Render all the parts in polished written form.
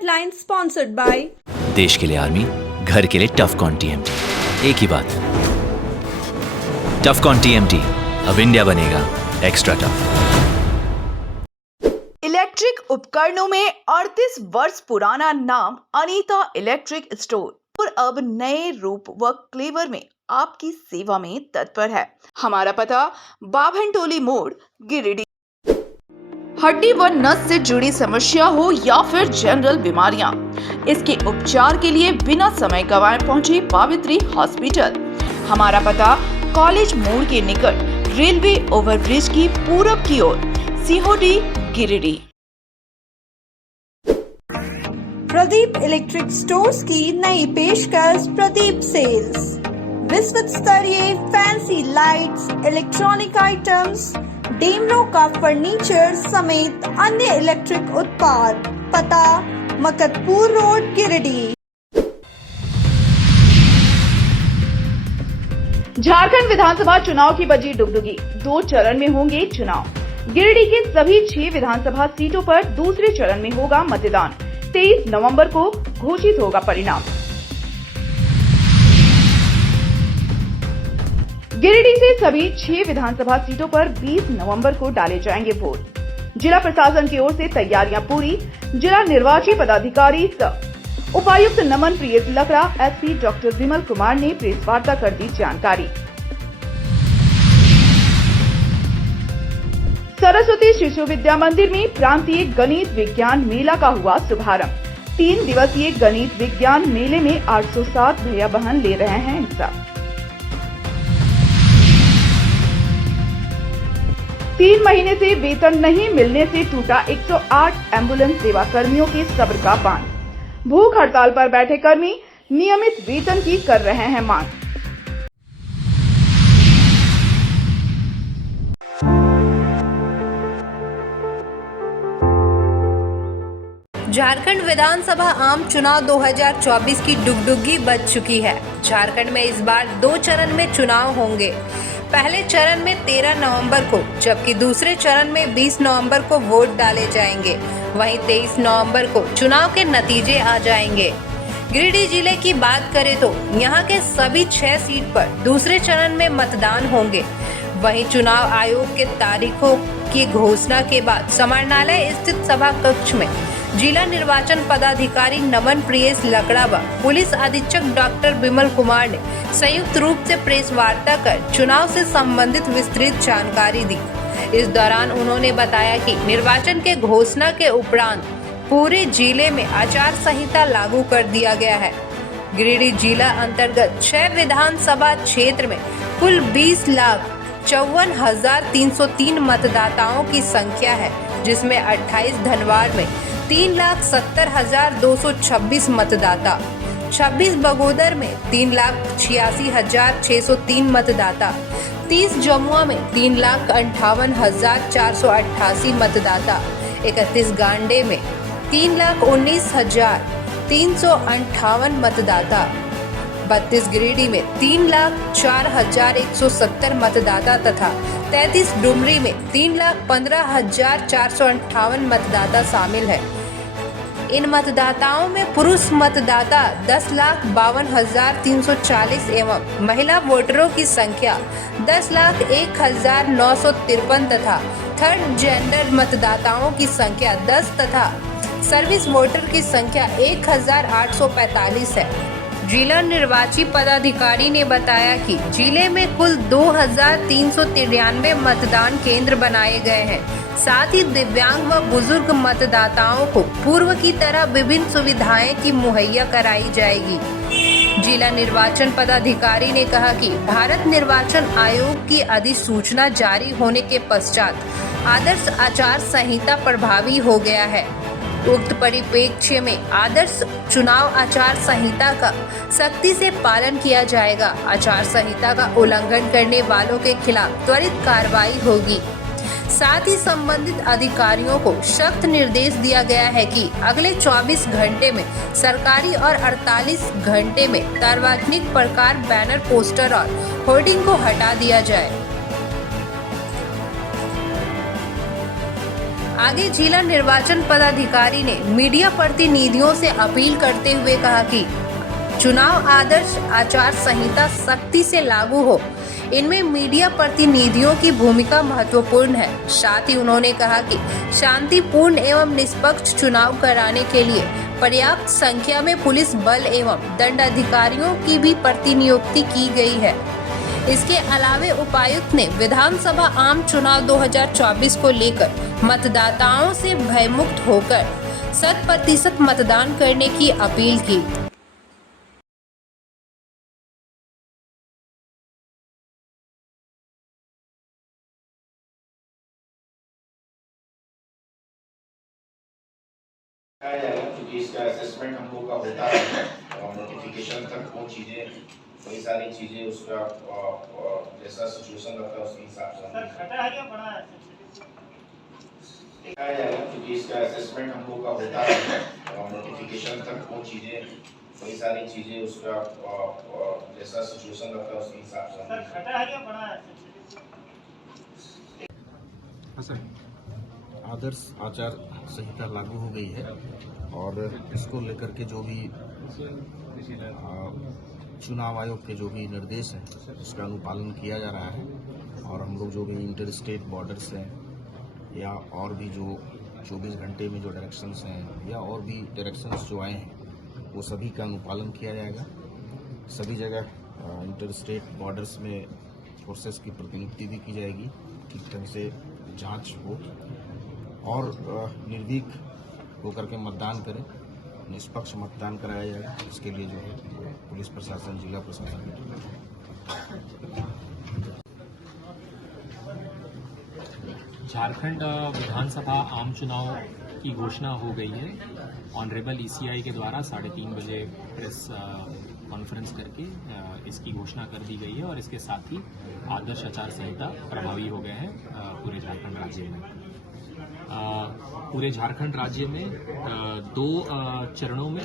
Headline sponsored by देश के लिए आर्मी, घर के लिए टफकॉन टीएमटी। एक ही बात, टफकॉन टीएमटी, अब इंडिया बनेगा एक्स्ट्रा टफ। इलेक्ट्रिक उपकरणों में 38 वर्ष पुराना नाम अनीता इलेक्ट्रिक स्टोर और अब नए रूप व क्लेवर में आपकी सेवा में तत्पर है। हमारा पता बाभनटोली मोड़, गिरिडीह। हड्डी व नस से जुड़ी समस्या हो या फिर जनरल बीमारियां, इसके उपचार के लिए बिना समय गंवाए पहुंचे पावित्री हॉस्पिटल। हमारा पता कॉलेज मोड़ के निकट रेलवे ओवरब्रिज की पूरब की ओर, सिहोडी, गिरिडीह। प्रदीप इलेक्ट्रिक स्टोर्स की नई पेशकश प्रदीप सेल्स। विश्व स्तरीय fancy lights, electronic items, Damro का फर्नीचर समेत अन्य इलेक्ट्रिक उत्पाद। पता मकतपुर रोड, गिरिडीह। झारखंड विधानसभा चुनाव की बजी डुगडुगी, 2 चरण में होंगे चुनाव। गिरिडीह के सभी 6 विधानसभा सीटों पर दूसरे चरण में होगा मतदान। 23 नवंबर को घोषित होगा परिणाम। गिरिडीह से सभी 6 विधानसभा सीटों पर 20 नवंबर को डाले जाएंगे वोट। जिला प्रशासन की ओर से तैयारियां पूरी। जिला निर्वाची पदाधिकारी सह उपायुक्त नमन प्रियस लकड़ा, एसपी डॉक्टर विमल कुमार ने प्रेस वार्ता कर दी जानकारी। सरस्वती शिशु विद्या मंदिर में प्रांतीय गणित विज्ञान मेला का हुआ शुभारंभ। 3 दिवसीय गणित विज्ञान मेले में 807 भैया बहन ले रहे हैं हिस्सा। 3 महीने से वेतन नहीं मिलने से टूटा 108 एम्बुलेंस सेवा कर्मियों के सब्र का बांध। भूख हड़ताल पर बैठे कर्मी नियमित वेतन की कर रहे हैं मांग। झारखंड विधानसभा आम चुनाव 2024 की डुगडुगी बज चुकी है। झारखंड में इस बार 2 चरण में चुनाव होंगे। पहले चरण में 13 नवंबर को, जबकि दूसरे चरण में 20 नवंबर को वोट डाले जाएंगे। वहीं 23 नवंबर को चुनाव के नतीजे आ जाएंगे। गिरिडीह जिले की बात करें तो यहाँ के सभी 6 सीट पर दूसरे चरण में मतदान होंगे। वहीं चुनाव आयोग के तारीखों की घोषणा के बाद समाहरणालय स्थित सभा कक्ष में जिला निर्वाचन पदाधिकारी नमन प्रियस लकड़ा व पुलिस अधीक्षक डॉक्टर विमल कुमार ने संयुक्त रूप से प्रेस वार्ता कर चुनाव से संबंधित विस्तृत जानकारी दी। इस दौरान उन्होंने बताया कि निर्वाचन के घोषणा के उपरांत पूरे जिले में आचार संहिता लागू कर दिया गया है। गिरिडीह जिला अंतर्गत 6 विधानसभा क्षेत्र में कुल 20,54,303 मतदाताओं की संख्या है, जिसमें 28 धनवार में 3,70,226 मतदाता, 26 बगोदर में 3,86,603 मतदाता, 30 जमुआ में 3,58,488 मतदाता, 31 गांडे में 3,19,358 मतदाता, 32 गिरिडीह में 3,04,170 मतदाता तथा 33 डुमरी में 3,15,458 मतदाता शामिल है। इन मतदाताओं में पुरुष मतदाता 10,52,340 एवं महिला वोटरों की संख्या 10,01,953 तथा थर्ड जेंडर मतदाताओं की संख्या 10 तथा सर्विस वोटर की संख्या 1,845 है। जिला निर्वाची पदाधिकारी ने बताया कि जिले में कुल 2,393 मतदान केंद्र बनाए गए हैं। साथ ही दिव्यांग व बुजुर्ग मतदाताओं को पूर्व की तरह विभिन्न सुविधाएं की मुहैया कराई जाएगी। जिला निर्वाचन पदाधिकारी ने कहा कि भारत निर्वाचन आयोग की अधिसूचना जारी होने के पश्चात आदर्श आचार संहिता प्रभावी हो गया है। उक्त परिप्रेक्ष्य में आदर्श चुनाव आचार संहिता का सख्ती से पालन किया जाएगा। आचार संहिता का उल्लंघन करने वालों के खिलाफ त्वरित कार्रवाई होगी। साथ ही संबंधित अधिकारियों को सख्त निर्देश दिया गया है कि अगले 24 घंटे में सरकारी और 48 घंटे में सार्वजनिक प्रकार बैनर, पोस्टर और होर्डिंग को हटा दिया जाए। आगे जिला निर्वाचन पदाधिकारी ने मीडिया प्रतिनिधियों से अपील करते हुए कहा कि चुनाव आदर्श आचार संहिता सख्ती से लागू हो, इनमें मीडिया प्रतिनिधियों की भूमिका महत्वपूर्ण है। साथ ही उन्होंने कहा कि शांतिपूर्ण एवं निष्पक्ष चुनाव कराने के लिए पर्याप्त संख्या में पुलिस बल एवं दंडाधिकारियों की भी प्रतिनियुक्ति की गई है। इसके अलावे उपायुक्त ने विधानसभा आम चुनाव 2024 को लेकर मतदाताओं से भयमुक्त होकर 100% मतदान करने की अपील की। जाएगा क्योंकि इसका असेसमेंट हम लोग का होता है और नोटिफिकेशन तक वो चीज़ें कई सारी चीज़ें उसका जैसा सिचुएशन रहता है उसके हिसाब से दिखाया जाएगा क्योंकि इसका असेसमेंट हम लोग का होता है और नोटिफिकेशन तक वो चीज़ें कई सारी चीज़ें उसका जैसा सिचुएशन रहता है उसके हिसाब से आदर्श आचार संहिता लागू हो गई है और इसको लेकर के जो भी चुनाव आयोग के जो भी निर्देश हैं उसका अनुपालन किया जा रहा है और हम लोग जो भी इंटर स्टेट बॉर्डर्स हैं या और भी जो 24 घंटे में जो डायरेक्शंस हैं या और भी डायरेक्शंस जो आए हैं वो सभी का अनुपालन किया जाएगा। सभी जगह इंटर स्टेट बॉर्डर्स में फोर्सेस की प्रतिनियुक्ति भी की जाएगी, ठीक ढंग से जांच हो और निर्भीक होकर के मतदान करें, निष्पक्ष मतदान कराया जाएगा। इसके लिए जो है पुलिस प्रशासन, जिला प्रशासन झारखंड विधानसभा आम चुनाव की घोषणा हो गई है। ऑनरेबल ईसीआई के द्वारा 3:30 बजे प्रेस कॉन्फ्रेंस करके इसकी घोषणा कर दी गई है और इसके साथ ही आदर्श आचार संहिता प्रभावी हो गए हैं पूरे झारखंड राज्य में। पूरे झारखंड राज्य में 2 चरणों में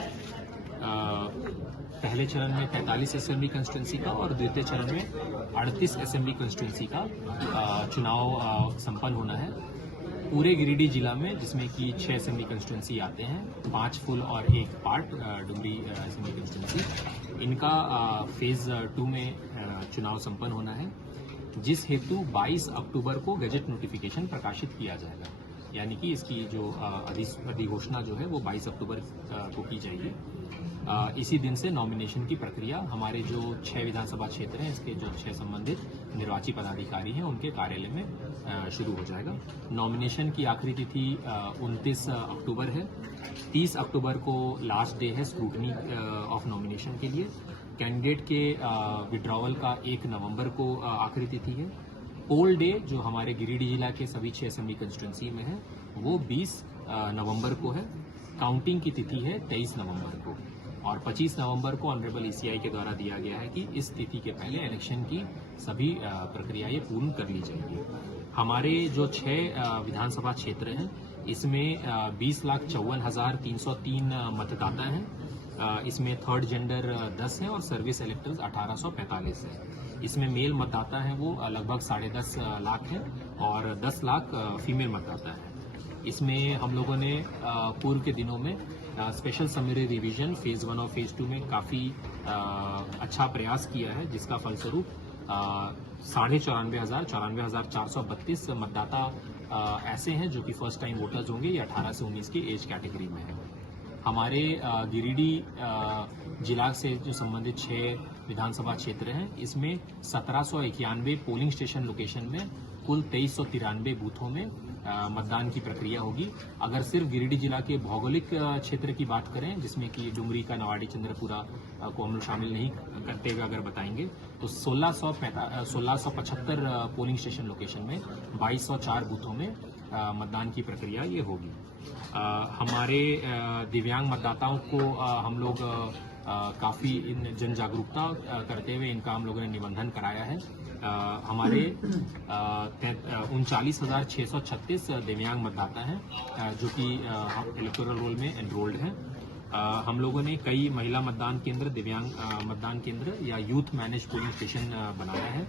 पहले चरण में 43 असेंबली कंस्टिट्यूंसी का और द्वितीय चरण में 38 असेंबली कंस्टिट्यूंसी का चुनाव संपन्न होना है। पूरे गिरिडीह जिला में, जिसमें कि 6 असेंबली कंस्टिट्यूंसी आते हैं, 5 फुल और 1 पार्ट डुमरी असेंबली कंस्टिट्यूंसी, इनका फेज 2 में चुनाव संपन्न होना है, जिस हेतु 22 अक्टूबर को गजट नोटिफिकेशन प्रकाशित किया जाएगा। यानी कि इसकी जो अधिघोषणा जो है वो 22 अक्टूबर को की जाएगी। इसी दिन से नॉमिनेशन की प्रक्रिया हमारे जो 6 विधानसभा क्षेत्र हैं, इसके जो 6 संबंधित निर्वाची पदाधिकारी हैं, उनके कार्यालय में शुरू हो जाएगा। नॉमिनेशन की आखिरी तिथि 29 अक्टूबर है। 30 अक्टूबर को लास्ट डे है स्क्रूटनी ऑफ नॉमिनेशन के लिए। कैंडिडेट के विड्रॉवल का 1 नवंबर को आखिरी तिथि है। पोल डे जो हमारे गिरिडीह जिला के सभी 6 असेंबली कंस्टिट्यूंसी में है वो 20 नवंबर को है। काउंटिंग की तिथि है 23 नवंबर को और 25 नवंबर को ऑनरेबल ईसीआई के द्वारा दिया गया है कि इस तिथि के पहले इलेक्शन की सभी प्रक्रियाएं पूर्ण कर ली जाएंगी। हमारे जो 6 विधानसभा क्षेत्र हैं इसमें 20,54,303 मतदाता हैं। इसमें थर्ड जेंडर 10 है और सर्विस इलेक्टर्स 1845 है। इसमें मेल मतदाता हैं वो लगभग 10.5 लाख हैं और 10 लाख फीमेल मतदाता हैं। इसमें हम लोगों ने पूर्व के दिनों में स्पेशल समरी रिवीजन फेज़ 1 और फेज़ 2 में काफ़ी अच्छा प्रयास किया है, जिसका फलस्वरूप 94,432 मतदाता ऐसे हैं जो कि फर्स्ट टाइम वोटर्स होंगे, ये 18 से 19 की एज कैटेगरी में है। हमारे गिरिडीह जिला से जो संबंधित 6 विधानसभा क्षेत्र हैं, इसमें 1791 पोलिंग स्टेशन लोकेशन में कुल 2393 बूथों में मतदान की प्रक्रिया होगी। अगर सिर्फ गिरिडीह जिला के भौगोलिक क्षेत्र की बात करें, जिसमें कि डुमरी का नवाड़ी चंद्रपुरा को हम लोग शामिल नहीं करते हुए अगर बताएंगे, तो 1675 पोलिंग स्टेशन लोकेशन में 2204 बूथों में मतदान की प्रक्रिया ये होगी। हमारे दिव्यांग मतदाताओं को हम लोग काफ़ी जन जागरूकता करते हुए इनका हम लोगों ने निबंधन कराया है। हमारे 39,636 दिव्यांग मतदाता हैं जो कि इलेक्टोरल रोल में एनरोल्ड हैं। हम लोगों ने कई महिला मतदान केंद्र, दिव्यांग मतदान केंद्र या यूथ मैनेज पोलिंग स्टेशन बनाया है।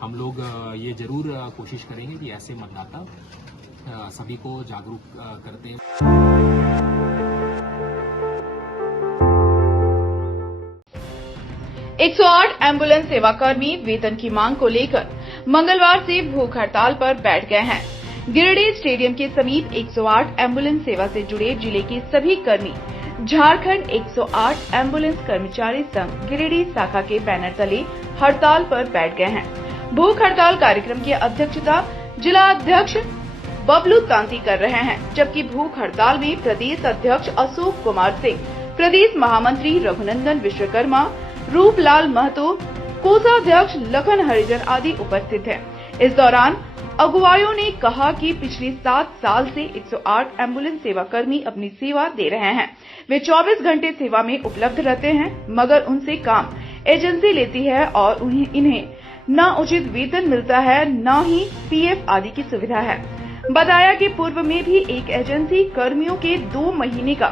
हम लोग ये जरूर कोशिश करेंगे कि ऐसे मतदाता सभी को जागरूक करते हैं। एक 108 एम्बुलेंस सेवा कर्मी वेतन की मांग को लेकर मंगलवार से भूख हड़ताल पर बैठ गए हैं। गिरिडीह स्टेडियम के समीप 108 एम्बुलेंस सेवा से जुड़े जिले के सभी कर्मी झारखंड 108 एम्बुलेंस कर्मचारी संघ गिरिडीह शाखा के बैनर तले हड़ताल पर बैठ गए हैं। भूख हड़ताल कार्यक्रम की अध्यक्षता जिला अध्यक्ष बबलू तांती कर रहे हैं, जबकि भूख हड़ताल में प्रदेश अध्यक्ष अशोक कुमार सिंह, प्रदेश महामंत्री रघुनंदन विश्वकर्मा, रूपलाल महतो, कोषाध्यक्ष लखन हरिजन आदि उपस्थित हैं। इस दौरान अगुवायों ने कहा कि पिछले 7 साल से 108 एम्बुलेंस सेवा कर्मी अपनी सेवा दे रहे हैं। वे 24 घंटे सेवा में उपलब्ध रहते हैं, मगर उनसे काम एजेंसी लेती है और इन्हें न उचित वेतन मिलता है, न ही पीएफ आदि की सुविधा है। बताया कि पूर्व में भी एक एजेंसी कर्मियों के 2 महीने का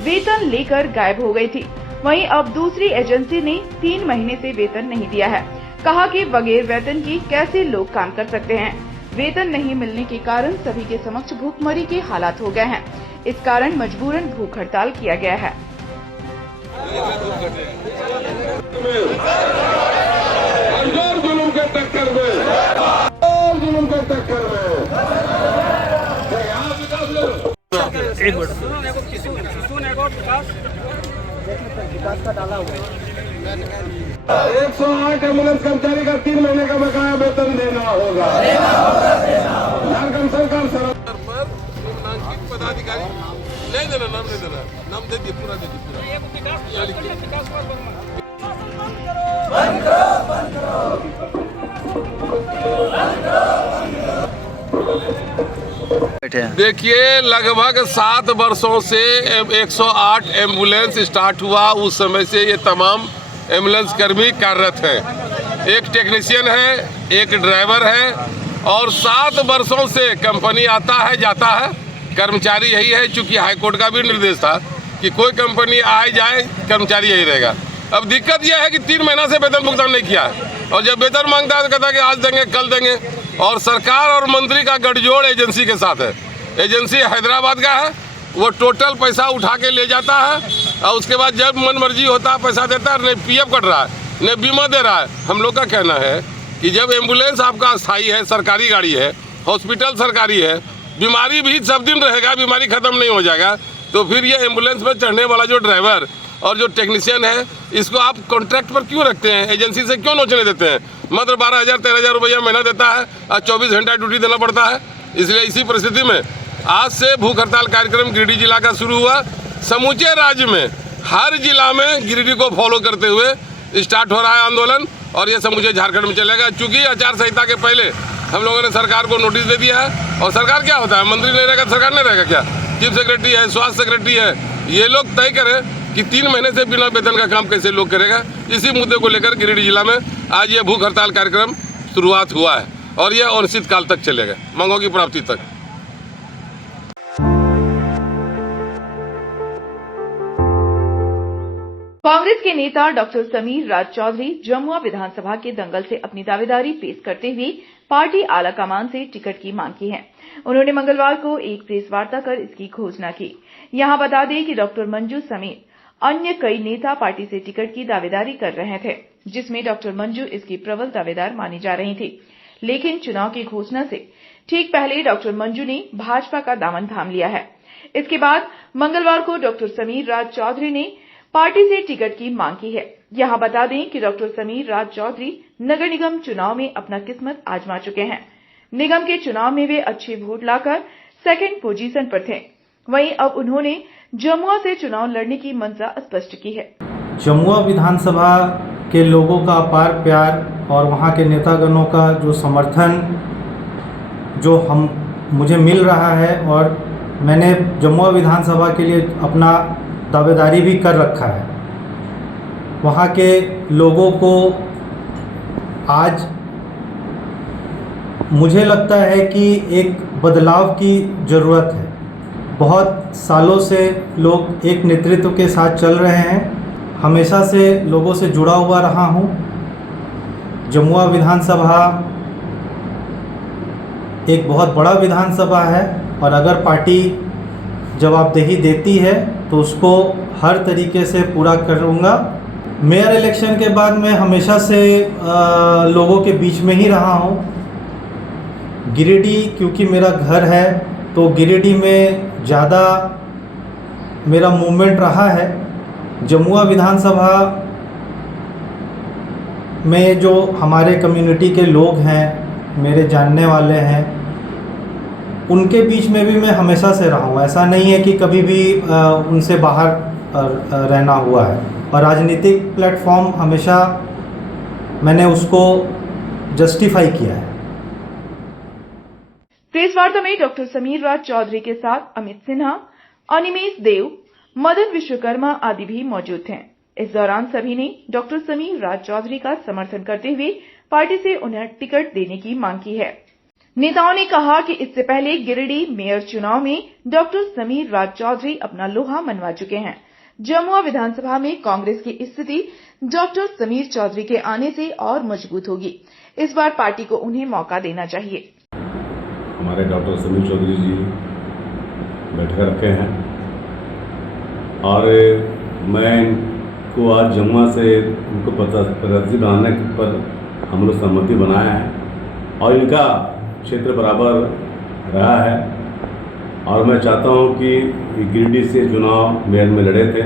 वेतन लेकर गायब हो गई थी। वहीं अब दूसरी एजेंसी ने 3 महीने से वेतन नहीं दिया है। कहा कि बगैर वेतन की कैसे लोग काम कर सकते हैं। वेतन नहीं मिलने के कारण सभी के समक्ष भूखमरी के हालात हो गए हैं। इस कारण मजबूरन भूख हड़ताल किया गया है। जुल्म के टक्कर विकास का डाला हुआ 108 एम्बुलेंस कर्मचारी का 3 महीने का बकाया वेतन देना होगा। झारखंड सरकार पर नामांकित पदाधिकारी नहीं देना, नाम नहीं देना, नाम दे दिए, पूरा दे दिए। देखिए, लगभग 7 वर्षों से 108 एम्बुलेंस स्टार्ट हुआ, उस समय से ये तमाम एम्बुलेंस कर्मी कार्यरत हैं। एक टेक्नीशियन है, एक ड्राइवर है, और 7 वर्षों से कंपनी आता है जाता है, कर्मचारी यही है। चूंकि हाईकोर्ट का भी निर्देश था कि कोई कंपनी आए जाए कर्मचारी यही रहेगा। अब दिक्कत यह है कि 3 महीना से वेतन भुगतान नहीं किया है, और जब वेतन मांगता है तो कहता है कि आज देंगे, कल देंगे। और सरकार और मंत्री का गठजोड़ एजेंसी के साथ है। एजेंसी हैदराबाद का है, वो टोटल पैसा उठा के ले जाता है, और उसके बाद जब मन मर्जी होता है पैसा देता है। नहीं पीएफ कट रहा है, नहीं बीमा दे रहा है। हम लोग का कहना है कि जब एम्बुलेंस आपका स्थायी है, सरकारी गाड़ी है, हॉस्पिटल सरकारी है, बीमारी भी सब दिन रहेगा, बीमारी खत्म नहीं हो जाएगा, तो फिर ये एम्बुलेंस में चढ़ने वाला जो ड्राइवर और जो टेक्नीशियन है, इसको आप कॉन्ट्रैक्ट पर क्यों रखते हैं? एजेंसी से क्यों नोचने देते हैं? मात्र 12,000-13,000 रुपया महीना देता है और 24 घंटा ड्यूटी देना पड़ता है। इसलिए इसी परिस्थिति में आज से भूख हड़ताल कार्यक्रम गिरिडीह जिला का शुरू हुआ। समूचे राज्य में हर जिला में गिरिडीह को फॉलो करते हुए स्टार्ट हो रहा है आंदोलन, और ये समूचे झारखंड में चलेगा। चूंकि आचार संहिता के पहले हम लोगों ने सरकार को नोटिस दे दिया है, और सरकार क्या होता है, मंत्री नहीं रहेगा सरकार नहीं रहेगा क्या? चीफ सेक्रेटरी है, स्वास्थ्य सेक्रेटरी है, ये लोग तय करें कि 3 महीने से बिना वेतन का काम कैसे लोग करेगा। इसी मुद्दे को लेकर गिरिडीह जिला में आज ये भूख हड़ताल कार्यक्रम शुरुआत हुआ है, और यह अनिश्चित काल तक चलेगा, मांगों की प्राप्ति तक। कांग्रेस के नेता डॉक्टर समीर राज चौधरी जमुआ विधानसभा के दंगल से अपनी दावेदारी पेश करते हुए पार्टी आलाकमान से टिकट की मांग की है। उन्होंने मंगलवार को एक प्रेस वार्ता कर इसकी घोषणा की। यहां बता दें कि डॉक्टर मंजू समेत अन्य कई नेता पार्टी से टिकट की दावेदारी कर रहे थे, जिसमें डॉक्टर मंजू इसकी प्रबल दावेदार मानी जा रही थी। लेकिन चुनाव की घोषणा से ठीक पहले डॉक्टर मंजू ने भाजपा का दामन थाम लिया है। इसके बाद मंगलवार को डॉक्टर समीर राज चौधरी ने पार्टी से टिकट की मांग की है। यहां बता दें कि डॉक्टर समीर राज चौधरी नगर निगम चुनाव में अपना किस्मत आजमा चुके हैं। निगम के चुनाव में वे अच्छे वोट लाकर 2nd पोजीशन पर थे। वहीं अब उन्होंने जमुआ से चुनाव लड़ने की मंशा स्पष्ट की है। जमुआ विधानसभा के लोगों का अपार प्यार और वहां के नेतागणों का जो समर्थन जो मुझे मिल रहा है, और मैंने जमुआ विधानसभा के लिए अपना दावेदारी भी कर रखा है। वहाँ के लोगों को आज मुझे लगता है कि एक बदलाव की ज़रूरत है। बहुत सालों से लोग एक नेतृत्व के साथ चल रहे हैं। हमेशा से लोगों से जुड़ा हुआ रहा हूँ। जमुआ विधानसभा एक बहुत बड़ा विधानसभा है और अगर पार्टी जवाबदेही देती है तो उसको हर तरीके से पूरा करूँगा। मेयर इलेक्शन के बाद मैं हमेशा से लोगों के बीच में ही रहा हूँ। गिरिडीह क्योंकि मेरा घर है तो गिरिडीह में ज़्यादा मेरा मूवमेंट रहा है। जमुआ विधानसभा में जो हमारे कम्युनिटी के लोग हैं, मेरे जानने वाले हैं, उनके बीच में भी मैं हमेशा से रहा हूँ। ऐसा नहीं है कि कभी भी उनसे बाहर रहना हुआ है और राजनीतिक प्लेटफॉर्म हमेशा मैंने उसको जस्टिफाई किया है। प्रेस वार्ता में डॉक्टर समीर राज चौधरी के साथ अमित सिन्हा, अनिमेश देव, मदन विश्वकर्मा आदि भी मौजूद थे। इस दौरान सभी ने डॉक्टर समीर राज चौधरी का समर्थन करते हुए पार्टी से उन्हें टिकट देने की मांग की है। नेताओं ने कहा कि इससे पहले गिरिडीह मेयर चुनाव में डॉक्टर समीर राज चौधरी अपना लोहा मनवा चुके हैं। जमुआ विधानसभा में कांग्रेस की स्थिति डॉक्टर समीर चौधरी के आने से और मजबूत होगी। इस बार पार्टी को उन्हें मौका देना चाहिए। हमारे डॉक्टर समीर चौधरी जी बैठक रखे हैं और मैं इनको आज जमुआ से उनको प्रत्याशी बनाने पर हम लोग सहमति बनाए हैं और इनका क्षेत्र बराबर रहा है और मैं चाहता हूं कि गिरिडीह से चुनाव मेयर में लड़े थे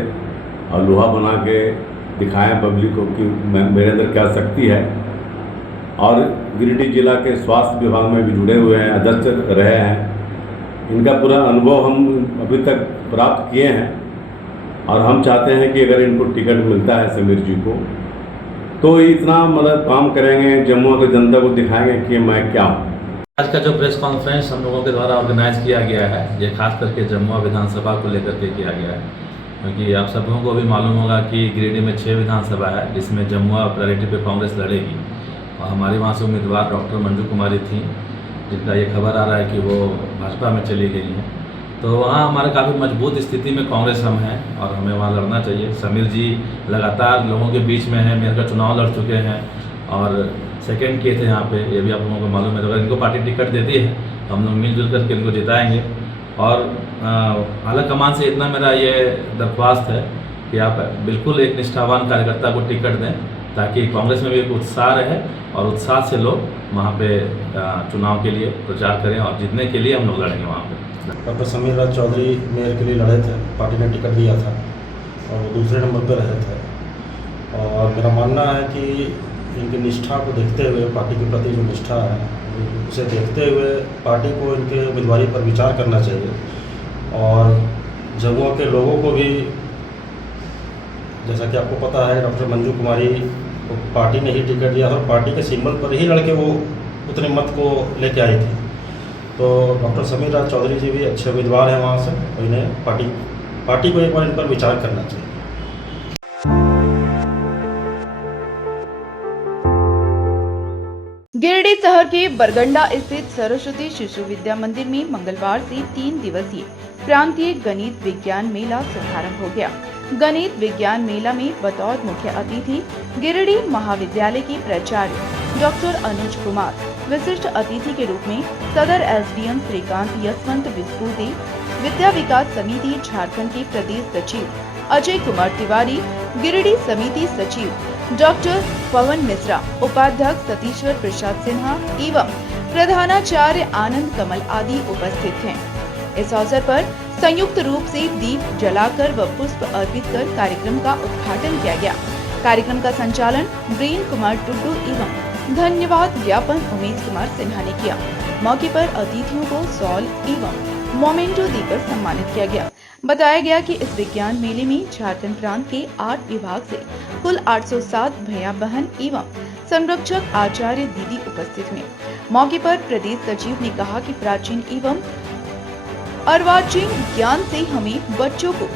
और लोहा बना के दिखाएं पब्लिक को कि मेरे अंदर क्या शक्ति है। और गिरिडीह जिला के स्वास्थ्य विभाग में भी जुड़े हुए हैं, अध्यक्ष रहे हैं। इनका पूरा अनुभव हम अभी तक प्राप्त किए हैं और हम चाहते हैं कि अगर इनको टिकट मिलता है समीर जी को तो इतना मतलब काम करेंगे, जमुआ की जनता को दिखाएंगे कि मैं क्या हूँ। आज का जो प्रेस कॉन्फ्रेंस हम लोगों के द्वारा ऑर्गेनाइज किया गया है, ये खास करके जमुआ विधानसभा को लेकर के किया गया है, क्योंकि आप सब लोगों को भी मालूम होगा कि गिरिडीह में 6 विधानसभा है जिसमें जमुआ प्रायोरिटी पे कांग्रेस लड़ेगी और हमारी वहाँ से उम्मीदवार डॉक्टर मंजू कुमारी थी, जिनका ये खबर आ रहा है कि वो भाजपा में चली गई हैं। तो वहाँ हमारे काफ़ी मजबूत स्थिति में कांग्रेस हम हैं और हमें वहाँ लड़ना चाहिए। समीर जी लगातार लोगों के बीच में हैं, मेयर का चुनाव लड़ चुके हैं और सेकंड किए थे यहाँ पे, ये भी आप लोगों को मालूम है। तो अगर इनको पार्टी टिकट देती है तो हम लोग मिलजुल करके इनको जिताएंगे। और आला कमान से इतना मेरा ये दरख्वास्त है कि आप बिल्कुल एक निष्ठावान कार्यकर्ता को टिकट दें ताकि कांग्रेस में भी एक उत्साह रहे और उत्साह से लोग वहाँ पे चुनाव के लिए प्रचार करें और जीतने के लिए हम लोग लड़ेंगे वहाँ पे। डॉक्टर समीर राज चौधरी मेयर के लिए लड़े थे, पार्टी ने टिकट दिया था और वो दूसरे नंबर पर रहे थे। और मेरा मानना है कि इनकी निष्ठा को देखते हुए, पार्टी के प्रति जो निष्ठा है उसे देखते हुए पार्टी को इनके उम्मीदवारी पर विचार करना चाहिए। और जमुआ के लोगों को भी, जैसा कि आपको पता है, डॉक्टर मंजू कुमारी को पार्टी ने ही टिकट दिया और पार्टी के सिंबल पर ही लड़के वो उतने मत को लेके आई थी। तो डॉक्टर समीर राज चौधरी जी भी अच्छे उम्मीदवार हैं वहाँ से, और इन्हें पार्टी को एक बार इन पर विचार करना चाहिए। गिरिडीह शहर के बरगंडा स्थित सरस्वती शिशु विद्या मंदिर में मंगलवार से 3 दिवसीय प्रांतीय गणित विज्ञान मेला शुभारंभ हो गया। गणित विज्ञान मेला में बतौर मुख्य अतिथि गिरिडीह महाविद्यालय के प्राचार्य डॉक्टर अनुज कुमार, विशिष्ट अतिथि के रूप में सदर एसडीएम श्रीकांत यशवंत विस्फूर्ति, विद्या विकास समिति झारखंड के प्रदेश सचिव अजय कुमार तिवारी, गिरिडीह समिति सचिव डॉक्टर पवन मिश्रा, उपाध्यक्ष सतीश्वर प्रसाद सिन्हा एवं प्रधानाचार्य आनंद कमल आदि उपस्थित थे। इस अवसर पर संयुक्त रूप से दीप जलाकर व पुष्प अर्पित कर कार्यक्रम का उद्घाटन किया गया। कार्यक्रम का संचालन ब्रेन कुमार टुड्डू एवं धन्यवाद ज्ञापन उमेश कुमार सिन्हा ने किया। मौके पर अतिथियों को शॉल एवं मोमेंटो देकर सम्मानित किया गया। बताया गया कि इस विज्ञान मेले में झारखंड प्रांत के 8 विभाग से कुल 807 भैया बहन एवं संरक्षक आचार्य दीदी उपस्थित हुए। मौके पर प्रदेश सचिव ने कहा कि प्राचीन एवं अर्वाचीन ज्ञान से हमें बच्चों को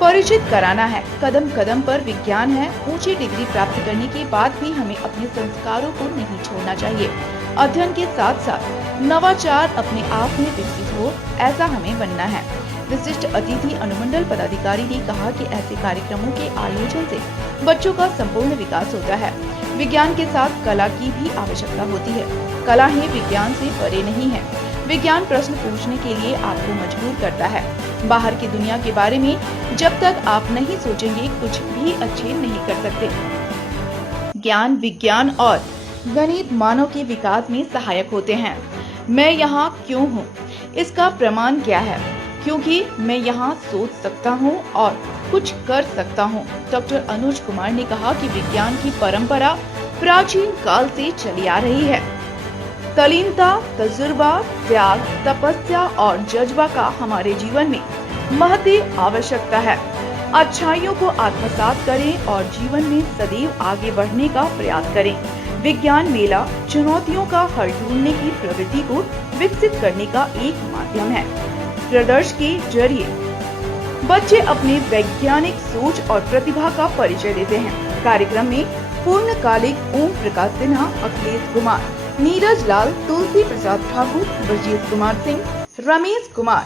परिचित कराना है। कदम कदम पर विज्ञान है। ऊंची डिग्री प्राप्त करने के बाद भी हमें अपने संस्कारों को नहीं छोड़ना चाहिए। अध्ययन के साथ साथ नवाचार अपने आप में विकसित हो ऐसा हमें बनना है। विशिष्ट अतिथि अनुमंडल पदाधिकारी ने कहा कि ऐसे कार्यक्रमों के आयोजन से बच्चों का संपूर्ण विकास होता है। विज्ञान के साथ कला की भी आवश्यकता होती है। कला ही विज्ञान से परे नहीं है। विज्ञान प्रश्न पूछने के लिए आपको मजबूर करता है। बाहर की दुनिया के बारे में जब तक आप नहीं सोचेंगे कुछ भी अच्छे नहीं कर सकते। ज्ञान, विज्ञान और गणित मानव के विकास में सहायक होते हैं। मैं यहाँ क्यों हूँ, इसका प्रमाण क्या है? क्योंकि मैं यहाँ सोच सकता हूँ और कुछ कर सकता हूँ। डॉक्टर अनुज कुमार ने कहा कि विज्ञान की परंपरा प्राचीन काल से चली आ रही है। तल्लीनता, तजुर्बा, त्याग, तपस्या और जज्बा का हमारे जीवन में महत्व आवश्यकता है। अच्छाइयों को आत्मसात करें और जीवन में सदैव आगे बढ़ने का प्रयास करें। विज्ञान मेला चुनौतियों का हल ढूंढने की प्रवृत्ति को विकसित करने का एक माध्यम है। प्रदर्शन के जरिए बच्चे अपने वैज्ञानिक सोच और प्रतिभा का परिचय देते हैं। कार्यक्रम में पूर्णकालिक ओम प्रकाश सिन्हा, अखिलेश कुमार, नीरज लाल, तुलसी प्रसाद ठाकुर, ब्रजेश कुमार सिंह, रमेश कुमार,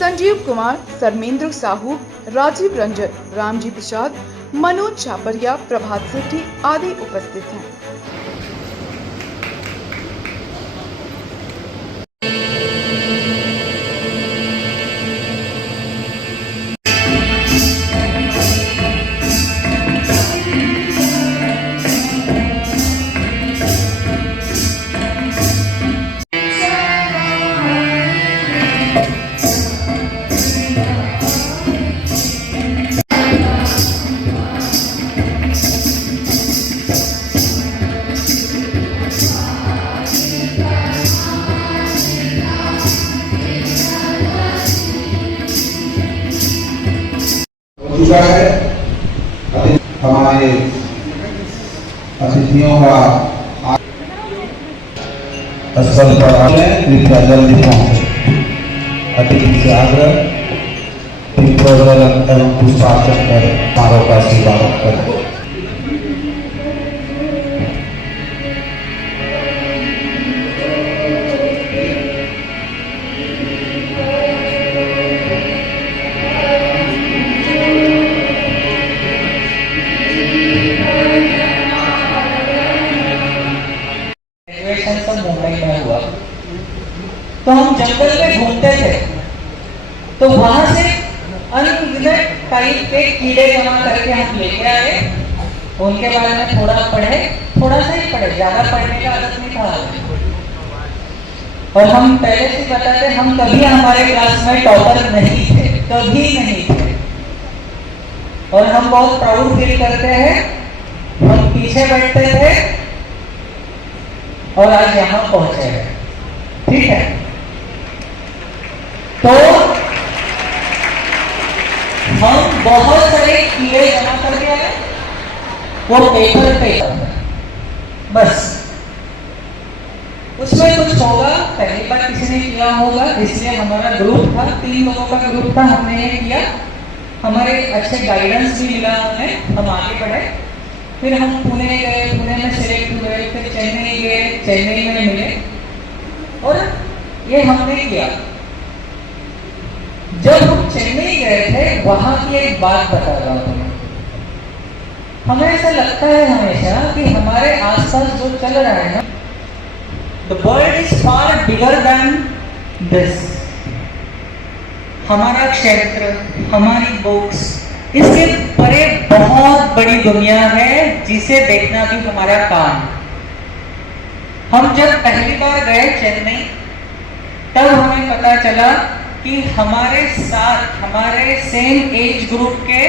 संजीव कुमार, सर्मेंद्र साहू, राजीव रंजन, रामजी प्रसाद, मनोज छापरिया, प्रभात सेठी आदि उपस्थित हैं। चुका है। हमारे अतिथियों का स्थल पर कृपया जल्दी पहुंचे। अतिथि से आग्रह एवं पुष्पार्चन कर समारोह का शुभारंभ करें। मुंबई में हुआ तो हम जंगल में घूमते थे, तो वहां से अनगिनत टाइप के कीड़े जमा करके हम लेके आए। उनके बारे में थोड़ा पढ़े, थोड़ा सा ही पढ़े, ज्यादा पढ़ने का आदत नहीं था। और हम पहले से बताते, हम कभी हमारे क्लास में टॉपर नहीं थे, कभी नहीं थे। और हम बहुत प्राउड फील करते हैं। हम पीछे बैठते थे और आज यहाँ पहुंचे हैं। ठीक है, तो हम बहुत सारे कीड़े जमा करके आए, वो पेपर पे बस उसमें कुछ होगा, पहली बार किसी ने किया होगा, इसलिए हमारा ग्रुप था, 3 लोगों का ग्रुप था, हमने ये किया। हमारे अच्छे गाइडेंस भी मिला हमें, हम आगे बढ़े। फिर हम पुणे गए, पुणे में सिलेक्ट हुए, फिर चेन्नई गए, चेन्नई में मिले और ये हमने किया। जब हम चेन्नई गए थे, वहां की एक बात बता रहा हूं। हमें ऐसा लगता है हमेशा कि हमारे आसपास जो चल रहा है ना, the world is far bigger than this. हमारा क्षेत्र, हमारी बुक्स, इसके परे बहुत बड़ी दुनिया है जिसे देखना भी हमारा काम। हम जब पहली बार गए चेन्नई, तब हमें पता चला कि हमारे साथ हमारे सेम एज ग्रुप के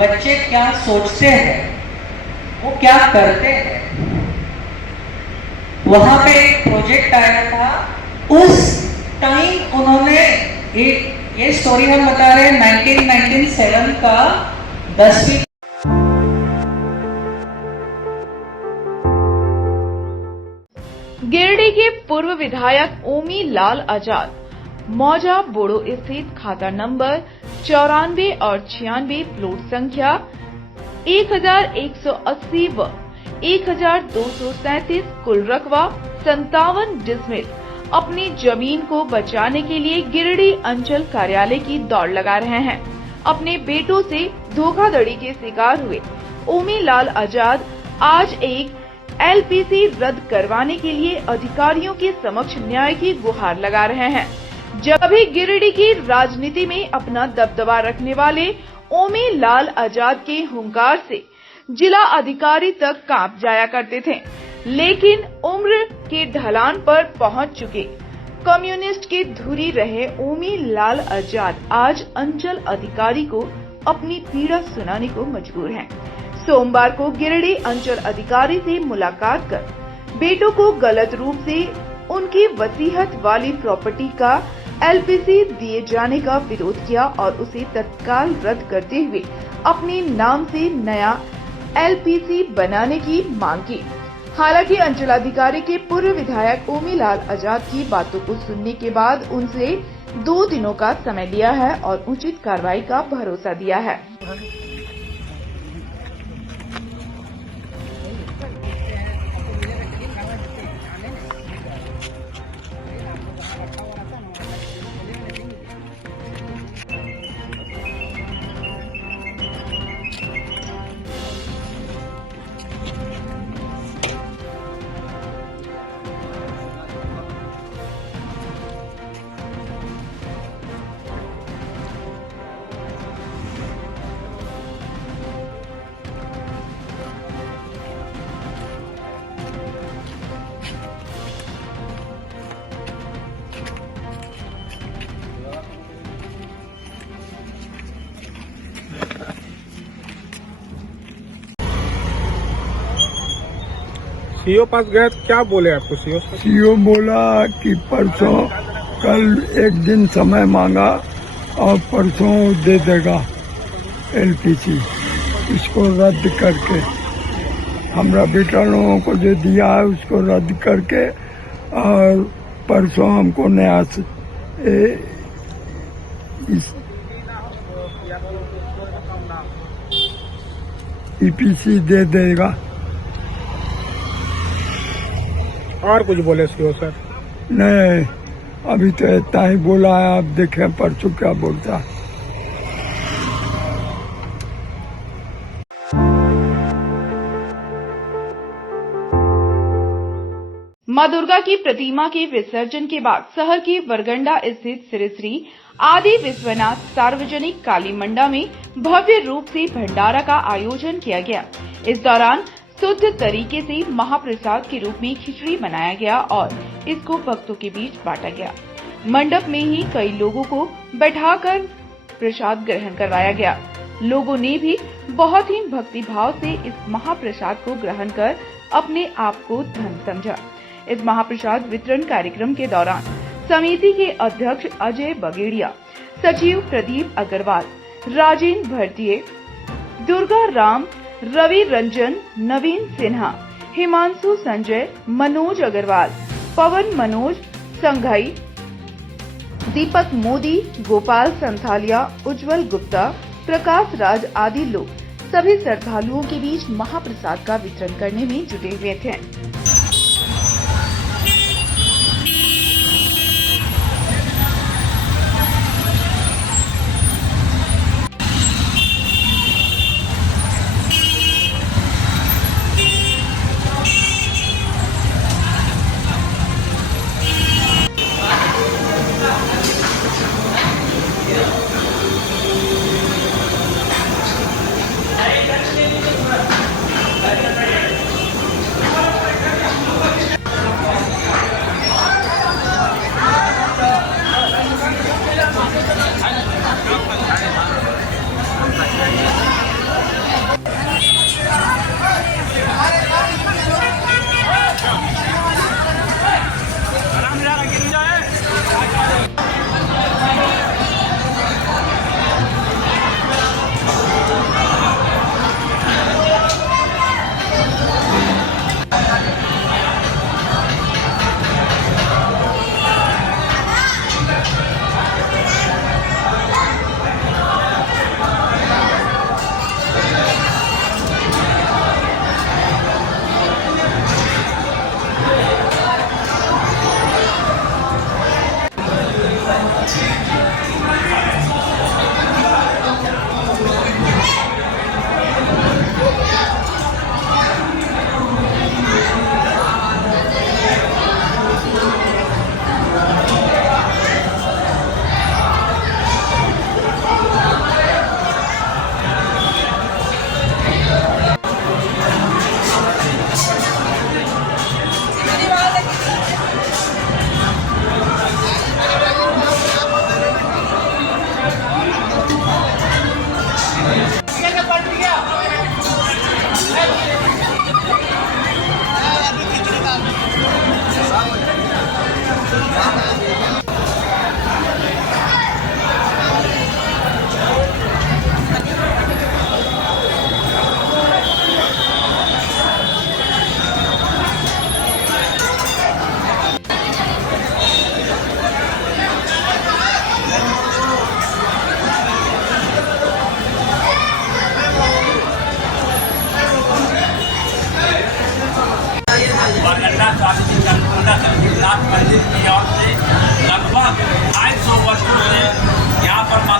बच्चे क्या सोचते हैं, वो क्या करते हैं। वहां पे एक प्रोजेक्ट आया था, उस टाइम उन्होंने ये स्टोरी हम बता रहे हैं 1997 का 10वीं। गिरिडीह के पूर्व विधायक ओमी लाल आजाद मौजा बोड़ो स्थित खाता नंबर 94 और 96 प्लॉट संख्या 1180 व 1237 कुल रकबा 57 डिसमिल अपनी जमीन को बचाने के लिए गिरिडीह अंचल कार्यालय की दौड़ लगा रहे हैं। अपने बेटों से धोखाधड़ी के शिकार हुए ओमी लाल आजाद आज एक एलपीसी रद्द करवाने के लिए अधिकारियों के समक्ष न्याय की गुहार लगा रहे हैं। जब भी गिरिडीह की राजनीति में अपना दबदबा रखने वाले ओमी लाल आजाद के हुंकार से जिला अधिकारी तक कांप जाया करते थे, लेकिन उम्र के ढलान पर पहुंच चुके कम्युनिस्ट के धुरी रहे ओमी लाल आजाद आज अंचल अधिकारी को अपनी पीड़ा सुनाने को मजबूर हैं। सोमवार को गिरिडीह अंचल अधिकारी से मुलाकात कर बेटों को गलत रूप से उनकी वसीयत वाली प्रॉपर्टी का एलपीसी दिए जाने का विरोध किया और उसे तत्काल रद्द करते हुए अपने नाम से नया एलपीसी बनाने की मांग की। हालांकि अंचलाधिकारी के पूर्व विधायक ओमी लाल आजाद की बातों को सुनने के बाद उनसे 2 दिनों का समय लिया है और उचित कार्रवाई का भरोसा दिया है। सीओ पास गए तो क्या बोले आपको सीओ? सीओ बोला कि परसों कल एक दिन समय मांगा और परसों दे देगा एलपीसी, इसको रद्द करके हमरा बेटा लोगों को जो दिया है उसको रद्द करके और परसों हमको नया ईपीसी दे देगा। और कुछ बोले सीओ सर? नहीं, अभी तो इतना ही बोला है, आप देखें परसों क्या बोलता है। मां दुर्गा की प्रतिमा के विसर्जन के बाद शहर के वरगंडा स्थित श्री श्री आदि विश्वनाथ सार्वजनिक काली मंडा में भव्य रूप से भंडारा का आयोजन किया गया। इस दौरान शुद्ध तरीके से महाप्रसाद के रूप में खिचड़ी बनाया गया और इसको भक्तों के बीच बांटा गया। मंडप में ही कई लोगों को बैठाकर प्रसाद ग्रहण करवाया गया। लोगों ने भी बहुत ही भक्ति भाव से इस महाप्रसाद को ग्रहण कर अपने आप को धन्य समझा। इस महाप्रसाद वितरण कार्यक्रम के दौरान समिति के अध्यक्ष अजय बगेड़िया, सचिव प्रदीप अग्रवाल, राजेंद्र भरतीय, दुर्गा राम, रवि रंजन, नवीन सिन्हा, हिमांशु संजय, मनोज अग्रवाल, पवन मनोज संघई, दीपक मोदी, गोपाल संथालिया, उज्जवल गुप्ता, प्रकाश राज आदि लोग सभी श्रद्धालुओं के बीच महाप्रसाद का वितरण करने में जुटे हुए थे।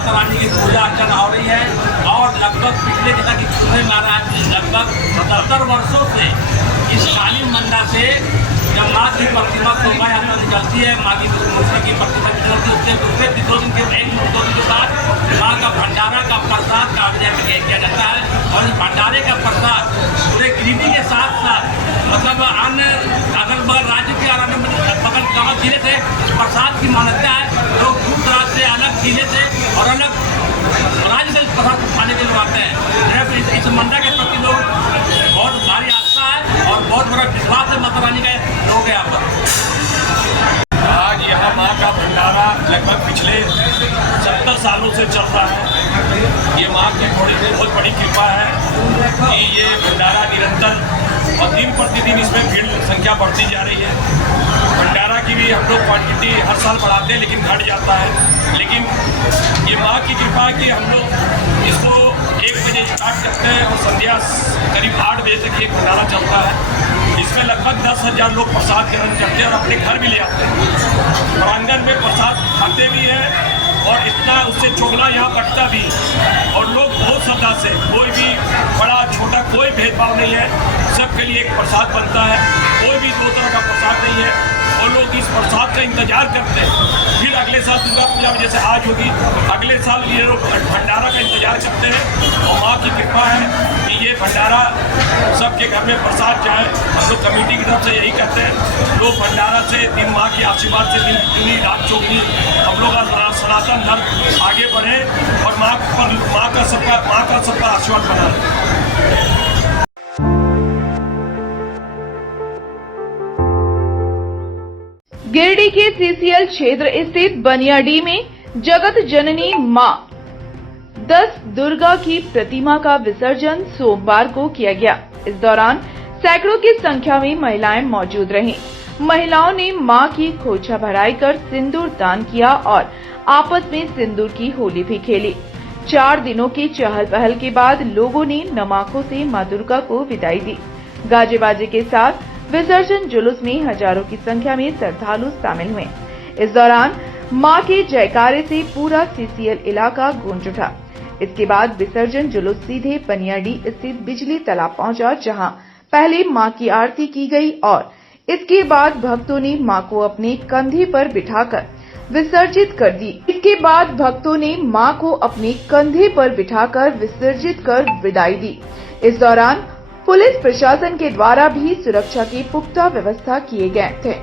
माता रानी की पूजा अर्चना हो रही है और लगभग पिछले जैसा कि सुनने में आ रहा है लगभग 77 वर्षों से इस काली मंडा से जब माँ की प्रतिमा शोभा यात्रा निकलती है, माँ की मूर्ति की प्रतिमा निकलती है, उससे दूसरे 2 दिन के बाद माँ का भंडारा का प्रसाद का आयोजन किया जाता है। और इस भंडारे का प्रसाद पूरे गिरिडीह के साथ साथ मतलब अन्य अगल बगल राज्य के और बगल गाँव जिले से प्रसाद की मान्यता है। लोग दूर दराज से अलग जिले से और अलग राज्य से प्रसाद खाने के लोग आते हैं। इस मंडा के प्रति लोग बहुत भारी आस्था है और बहुत बड़ा विश्वास है माता रानी का लोग यहाँ पर। आज यहाँ माँ का भंडारा लगभग पिछले 70 सालों से चल रहा है। ये माँ की बहुत बड़ी कृपा है कि ये भंडारा निरंतर और दिन प्रतिदिन इसमें भीड़ संख्या बढ़ती जा रही है। भंडारा की भी हम लोग क्वांटिटी हर साल बढ़ाते हैं लेकिन घट जाता है। लेकिन ये माँ की कृपा है कि हम लोग इसको 1 बजे स्टार्ट करते हैं और संध्या करीब 8 बजे तक ये भंडारा चलता है। इसमें लगभग 10,000 लोग प्रसाद ग्रहण करते हैं और अपने घर भी ले आते हैं। प्रांगण में प्रसाद खाते भी हैं और इतना उससे चोगला यहाँ बटता भी और लोग बहुत श्रद्धा से, कोई भी बड़ा छोटा कोई भेदभाव नहीं है, सबके लिए एक प्रसाद बनता है। कोई भी 2 तरह का प्रसाद नहीं है और लोग इस प्रसाद का इंतजार करते हैं। फिर अगले साल दुर्गा पूजा में जैसे आज होगी, अगले साल ये लोग भंडारा का इंतजार करते हैं और माँ की कृपा है कि ये भंडारा सबके घर में प्रसाद जाए। हम लोग कमेटी की तरफ से यही कहते हैं, लोग भंडारा से दिन माँ की आशीर्वाद से दिन दुनी रात चौगनी हम लोग का सनातन धर्म आगे बढ़े और माँ का सबका आशीर्वाद बना रहे। गिरिडीह के सीसीएल क्षेत्र स्थित बनियाडीह में जगत जननी मां 10 दुर्गा की प्रतिमा का विसर्जन सोमवार को किया गया। इस दौरान सैकड़ों की संख्या में महिलाएं मौजूद रहीं। महिलाओं ने मां की खोचा भराई कर सिंदूर दान किया और आपस में सिंदूर की होली भी खेली। 4 दिनों की चहल पहल के बाद लोगों ने नमाकों से मां दुर्गा को विदाई दी। गाजे बाजे के साथ विसर्जन जुलूस में हजारों की संख्या में श्रद्धालु शामिल हुए। इस दौरान मां के जयकारे से पूरा सीसीएल इलाका गूंज उठा। इसके बाद विसर्जन जुलूस सीधे बनियाडीह स्थित बिजली तालाब पहुंचा, जहां पहले मां की आरती की गई और इसके बाद भक्तों ने मां को अपने कंधे पर बिठाकर विसर्जित कर दी। इसके बाद भक्तों ने मां को अपने कंधे पर बिठाकर विसर्जित कर विदाई दी। इस दौरान पुलिस प्रशासन के द्वारा भी सुरक्षा की पुख्ता व्यवस्था किए गए थे।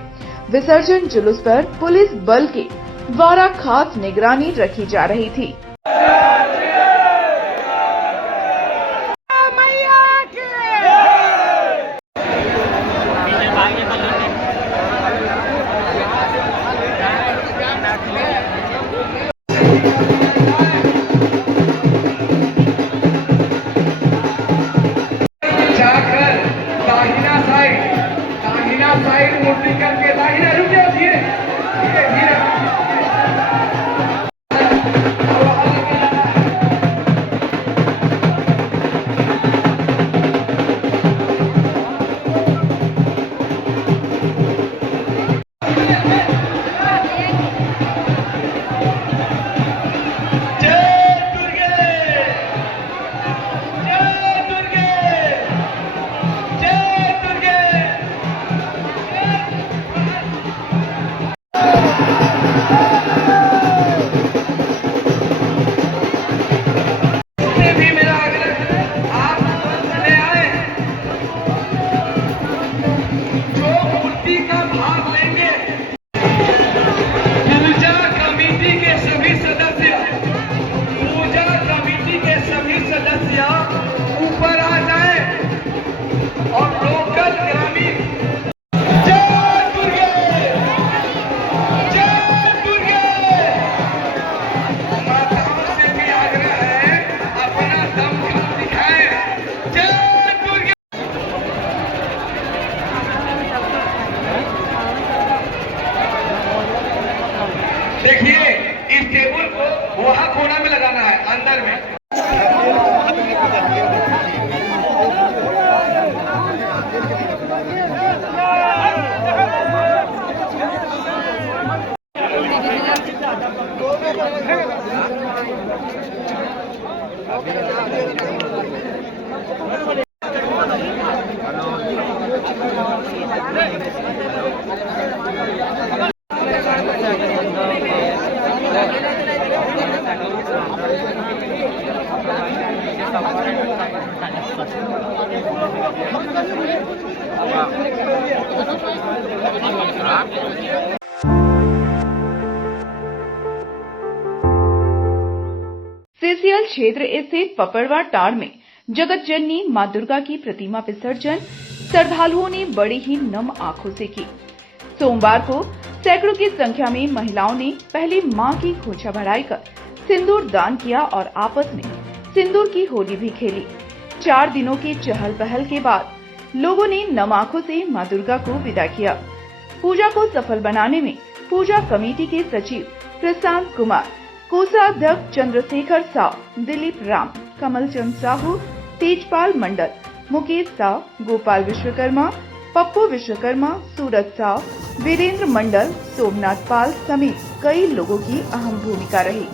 विसर्जन जुलूस पर पुलिस बल के द्वारा खास निगरानी रखी जा रही थी। दाहिना साइड मूर्ति करके दाहिना रुक जाओ, धीरे धीरे देखिए इस टेबल को वहां कोना में लगाना है, अंदर में। सीसीएल क्षेत्र स्थित पपड़वा टाड़ में जगत जननी मां दुर्गा की प्रतिमा विसर्जन श्रद्धालुओं ने बड़ी ही नम आंखों से की। सोमवार को सैकड़ों की संख्या में महिलाओं ने पहले मां की खोंचा भराई कर सिंदूर दान किया और आपस में सिंदूर की होली भी खेली। 4 दिनों की चहल पहल के बाद लोगों ने नम आंखों से मां दुर्गा को विदा किया। पूजा को सफल बनाने में पूजा कमेटी के सचिव प्रशांत कुमार, कोषाध्यक्ष चंद्रशेखर साव, दिलीप राम, कमल चंद साहू, तेजपाल मंडल, मुकेश साव, गोपाल विश्वकर्मा, पप्पू विश्वकर्मा, सूरज साव, वीरेंद्र मंडल, सोमनाथ पाल समेत कई लोगों की अहम भूमिका रही।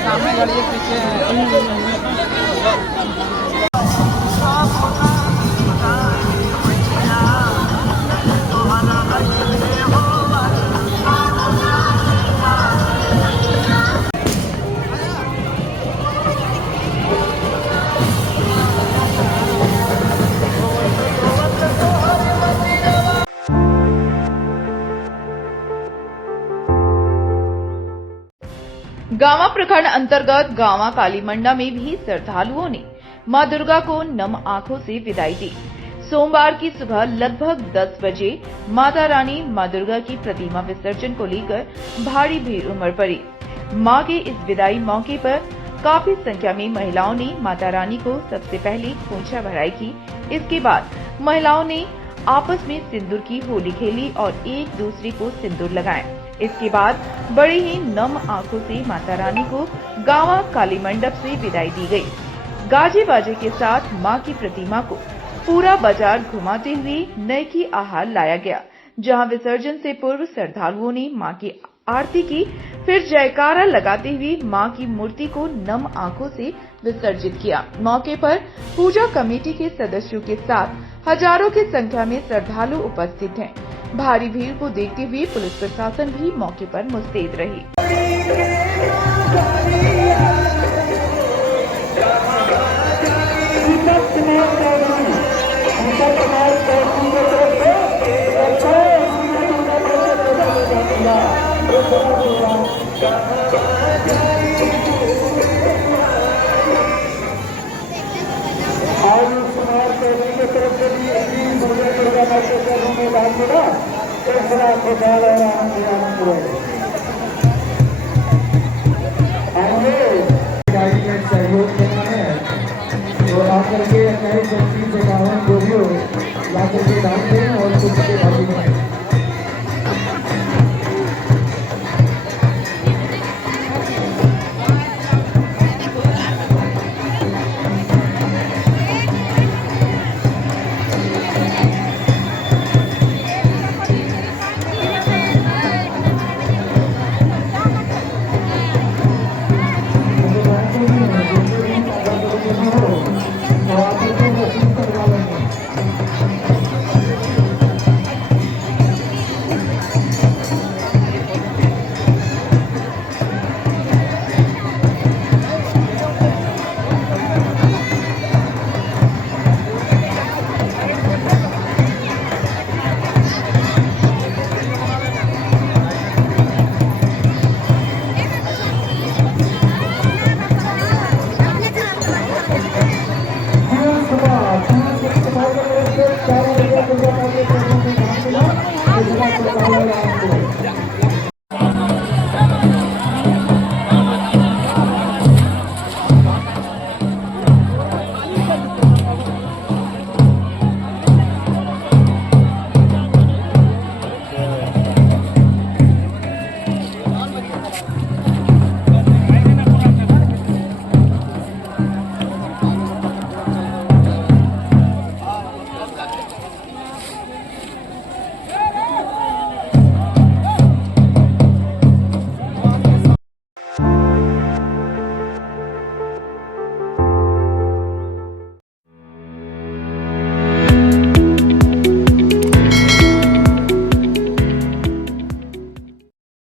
सामने गाड़ी है, पीछे गांवा प्रखंड अंतर्गत गांवा कालीमंडा में भी श्रद्धालुओं ने मां दुर्गा को नम आंखों से विदाई दी। सोमवार की सुबह लगभग 10 बजे माता रानी मां दुर्गा की प्रतिमा विसर्जन को लेकर भारी भीड़ उमड़ पड़ी। मां के इस विदाई मौके पर काफी संख्या में महिलाओं ने माता रानी को सबसे पहले खोंचा भराई की। इसके बाद महिलाओं ने आपस में सिंदूर की होली खेली और एक दूसरे को सिंदूर लगाए। इसके बाद बड़ी ही नम आंखों से माता रानी को गांवा काली मंडप से विदाई दी गई। गाजे बाजे के साथ मां की प्रतिमा को पूरा बाजार घुमाते हुए नए की आहार लाया गया, जहां विसर्जन से पूर्व श्रद्धालुओं ने मां की आरती की, फिर जयकारा लगाते हुए मां की मूर्ति को नम आंखों से विसर्जित किया। मौके पर पूजा कमेटी के सदस्यों के साथ हजारों की संख्या में श्रद्धालु उपस्थित हैं। भारी भीड़ को देखते हुए पुलिस प्रशासन भी मौके पर मुस्तैद रही। सहयोग करना है तो आकर के 28-51 गोलियों लाकर के दान दें और कुछ के भागी बनाएं।